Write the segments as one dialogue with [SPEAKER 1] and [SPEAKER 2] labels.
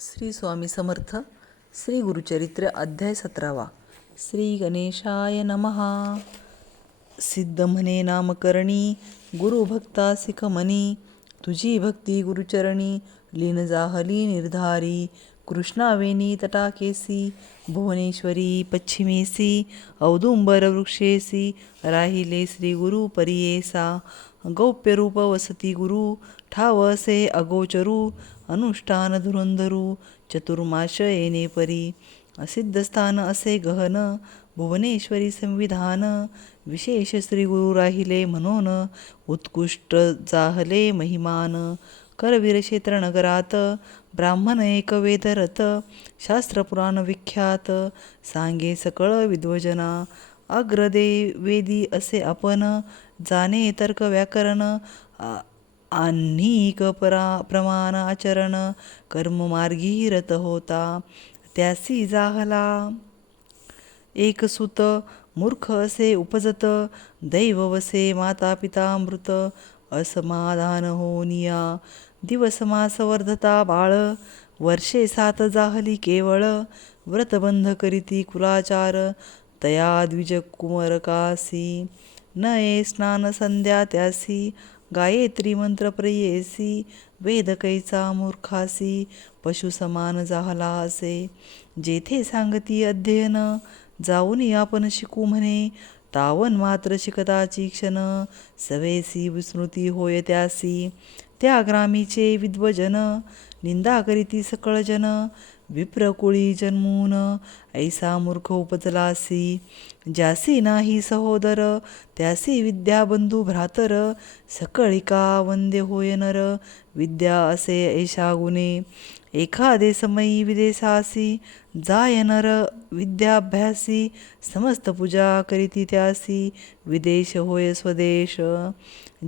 [SPEAKER 1] श्री स्वामी समर्थ श्री गुरुचरित्र अध्याय सतरावा. श्री गणेशाय नमहा सिद्ध म्हणे नामकरणी गुरुभक्ता सिख मनी तुझी भक्ती गुरुचरणी लीन जाहली निर्धारी कृष्णावेणी तटाकेसी भुवनेश्वरी पश्चिमेसी औदुंबर वृक्षेसी राहिले श्री गुरु परियेसा गौप्यरूप वसती गुरु ठावसे अगोचरू अनुष्ठान धुरंधरू चतुर्माश येणे परी असिद्धस्थान असे गहन भुवनेश्वरी संविधान विशेष श्री गुरु राहिले म्हणून उत्कृष्ट जाहले महिमान करवीर क्षेत्र नगरात ब्राह्मण एक वेदरथ शास्त्र पुराण विख्यात सांगे सकळ विद्वजना अग्रदे वेदी असे आपण जाणे तर्क व्याकरण आणिक परा प्रमाण आचरण कर्ममार्गी रत होता त्यासी जाहला। एक सुत मूर्ख असे उपजत दैव वसे माता पिता मृत असमाधान होनिया दिवसमासवर्धता वर्धता बाळ वर्षे सात जाहली केवळ व्रतबंध करीती कुलाचार तया द्विज कुमरकासी न स्नान संध्या त्यासी गायत्री मंत्र प्रेयसी वेद कैचा मूर्खासी पशु समान जाहला असे. जेथे सांगती अध्ययन जाऊन आपण शिकू म्हणे तावन मात्र शिकताची क्षण. सवेसी विस्मृती होय त्यासी. त्या ग्रामीचे विद्वजन. निंदा करीती सकळ जन. विप्रकुळी जन्मून. ऐसा मूर्ख उपजलासी. ज्यासी नाही सहोदर त्यासी विद्या बंधू भ्रातर. सकळिका वंदे होय नर. विद्या असे ऐशा गुणे एखादे समयी विदेशासी जाय नर विद्याभ्यासी समस्त पूजा करीती त्यासी विदेश होय स्वदेश.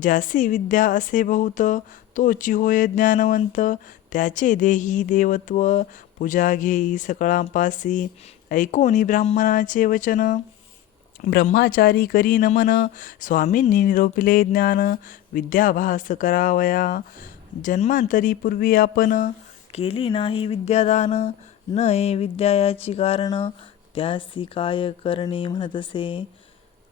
[SPEAKER 1] ज्यासी विद्या असे बहुत तोची होय ज्ञानवंत त्याचे देही देवत्व पूजा घेई सकळांपासी. ऐकोनी ब्राह्मणाचे वचन ब्रह्माचारी करी नमन स्वामींनी निरोपिले ज्ञान विद्याभास करावया. जन्मांतरी पूर्वी आपण केली नाही विद्यादान न ये विद्या याची कारण. त्यासी काय करणे म्हणतसे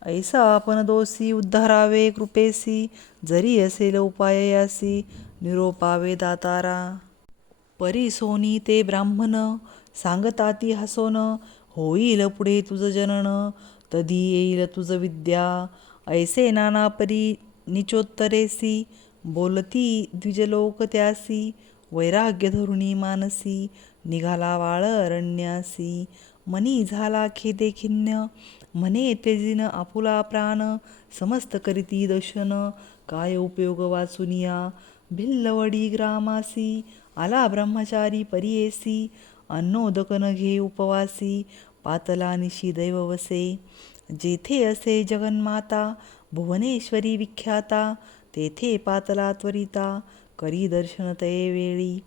[SPEAKER 1] ऐसा आपण दोषी उद्धारावे कृपेसी जरी असेल उपाय यासी निरोपावे दातारा. परी सोनी ते ब्राह्मण सांगताती हसोन होईल पुढे तुझं जनन तधी येईल तुझ विद्या. ऐसे नाना परी निचोत्तरेसी बोलती द्विजलोक त्यासी वैराग्य धरुणी मानसी निघाला वाळ अरण्यासी मनी झाला खेदे खिन्न म्हणे तेजिन आपुला प्राण समस्त करीती दर्शन काय उपयोग वाचुनिया भिल्लवडी ग्रामासी आला ब्रह्मचारी परियेसी अन्नोदकन घे उपवासी पातला निशी दैव वसे. जेथे असे जगन्माता भुवनेश्वरी विख्याता तेथे पातला त्वरिता करी दर्शन तये वेळी.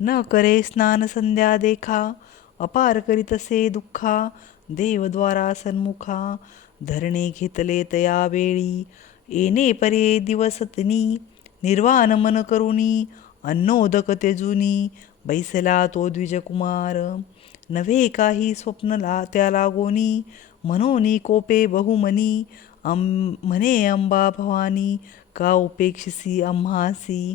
[SPEAKER 1] न करे स्नान संध्या देखा अपार करीतसे दुःखा देवद्वारा सन्मुखा. धरणे घेतले तया वेळी येणे परे दिवसतनी निर्वाण मन करुणी अन्नोदक तेजुनी बैसला तो द्विजकुमार नव्हे काही स्वप्नला त्या लागोनी. मनोनी कोपे बहुमनी अं म्हणे अंबा भवानी का उपेक्षसी आम्हासी.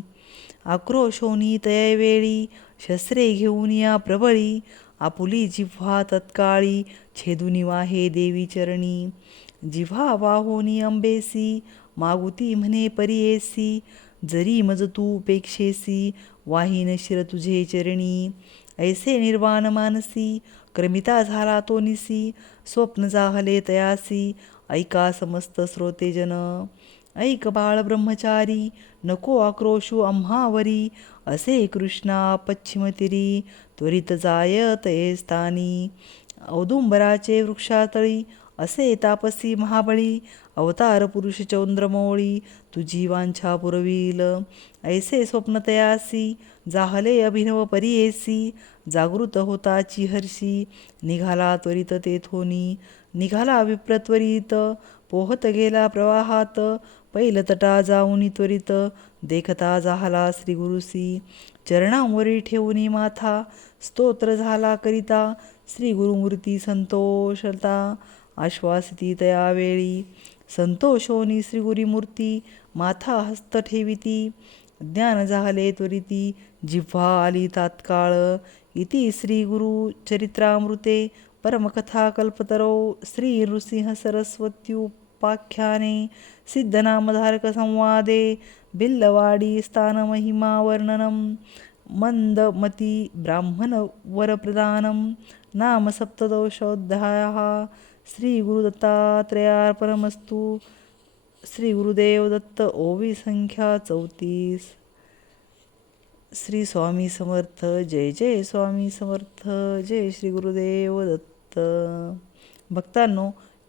[SPEAKER 1] आक्रोशोनी तयवेळी शस्त्रे घेऊन या प्रबळी आपुली जिव्हा तत्काळी छेदुनी वाहे देवी चरणी. जिव्हा वाहोनी अंबेसी मागुती म्हणे परियेसी जरी मज तू उपेक्षेसी वाहीन शिर तुझे चरणी. ऐसे निर्वाण मानसी क्रमिता झाला तो निसी स्वप्न जाहले तयासी ऐका समस्त श्रोतेजन. ऐक बाळ ब्रह्मचारी नको आक्रोशू आम्हावरी असे कृष्णा पश्चिमतिरी त्वरित जाय एस्तानी स्थानी. औदुंबराचे वृक्षातळी असे तापसी महाबळी अवतार पुरुष चौंद्रमौळी तुझी वांछा पुरवील. ऐसे स्वप्न तयासी जाहले अभिनव परियेसी जागृत होताची हर्षी निघाला त्वरित तेथोनी निघाला विप्रत्वरित पोहत गेला प्रवाहात. पैल तटा जाऊनी त्वरित. देखता जाहला श्री गुरुसी चरणांवरी ठेवूनी माथा. स्तोत्र झाला करिता. श्री गुरुमूर्ती संतोषता आश्वासिती तयावेळी संतोषोनी श्री गुरुमूर्ती माथा हस्त ठेविती. ज्ञान झाले त्वरिती. जिव्हा आली तात्काळ. इति श्री गुरु चरित्रामृते. परमकथा कल्पतरो. श्री नृसिंह सरस्वत्युपाख्याने सिद्धनामधारक संवादे बिल्लवाडी स्थानमहिमावर्णनं मन्दमती ब्राह्मणवरप्रदानं नाम सप्तदोषोध्यायः श्रीगुरुदत्तात्रयार्पणमस्तु श्रीगुरुदेवदत्त गुरुदेव ओवी संख्या चौतीस। श्री स्वामी समर्थ जय जय स्वामी समर्थ जय श्री गुरुदेव दत्त भक्तांनो